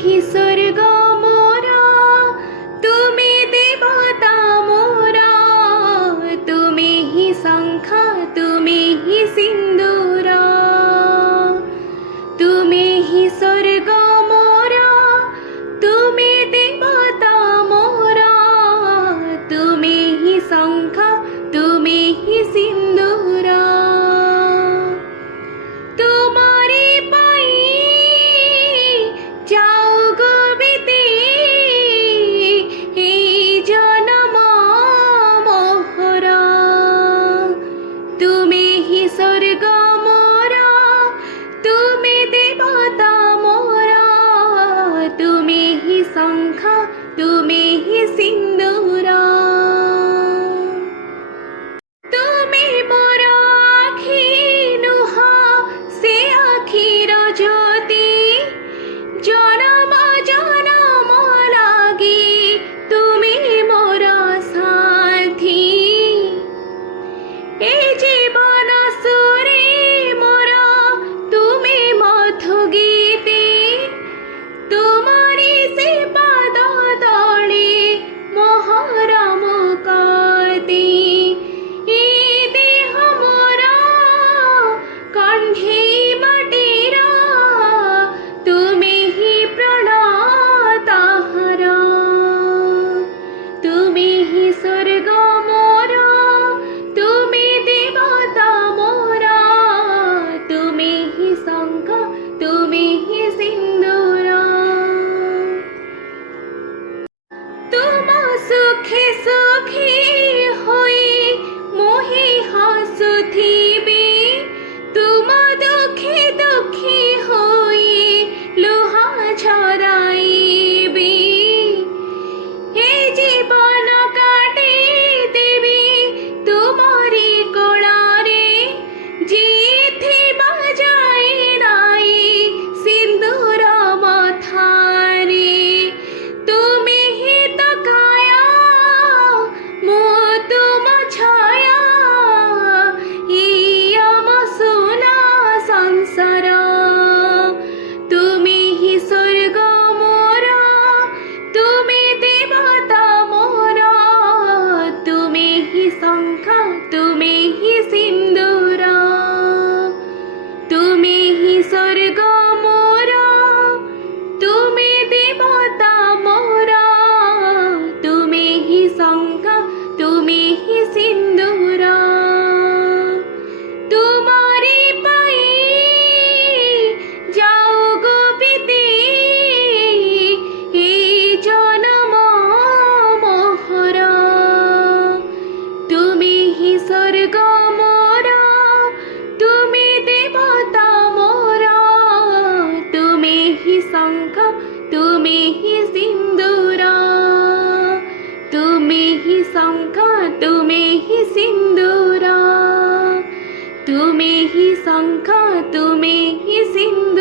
হি স্বর্গ মোরা, তুমি দেবতা মোরা, তুমি হি শঙ্খ, তুমি হি সিন্দুরা, তুমি হি স্বর্গ মোরা, তুমি দেবতা মোরা, তুমি হি শঙ্খ, তুমি হি সিন্দুরা। তোমারে পাই যাও গো বিতি, এই জনম মোহরা। তুমি হি স্বর্গ মোরা, তুমি দেবতা মোরা, তুমি হি শঙ্খ, তুমি হি সিন্দুরা। তুমি মোর আখি নুহা, সে আখির জ্যোতি, জনম জনম লাগি তুমি মোর সাথী। এই জীবন সুরে মোর তুমি মধু গীতি, তোমারি সে পাদ তলে মোহর মুকাতি। এই দেহ মোরা কণ্ঠে মাটিরা, তুমি হি প্রাণ তাহারা। তুমি হি স্বর্গ মোরা, তুমি দেবতা মোরা, তুমি হি শঙ্খ, তুমি হি সিন্দুরা। তোমা সুখে সুখী হই মোহি হাসুথিবি, তোমা দুঃখে দুঃখী হই লুহা ঝরাইবি। এই জীবন কাটি দেবি তোমারি কোলারে, জিথি বাজাই নাই সিন্দুর মথারে। তুমি হি তো কায়া মো তুম ছায়া, ইয়ম সোনা সংসার। তুমি হি স্বর্গ মোরা, তুমি দেবতা মোরা, তুমি হি শঙ্খ, তুমি হি সিন্দুরা। তুমি হি স্বর্গ মোরা, তুমি দেবতা মোরা, তুমি হি শঙ্খ, তুমি হি সিন্দুরা। তোমারে পাই যাও গো বিতি, এই জনম মোহরা। তুমি হি স্বর্গ মোরা, তুমি দেবতা মোরা, তুমি হি শঙ্খ, তুমি হি সিন্দুরা। তুমি হি শঙ্খ, তুমি হি সিন্দুরা, তুমি হি শঙ্খ, তুমি হি সিন্দুরা।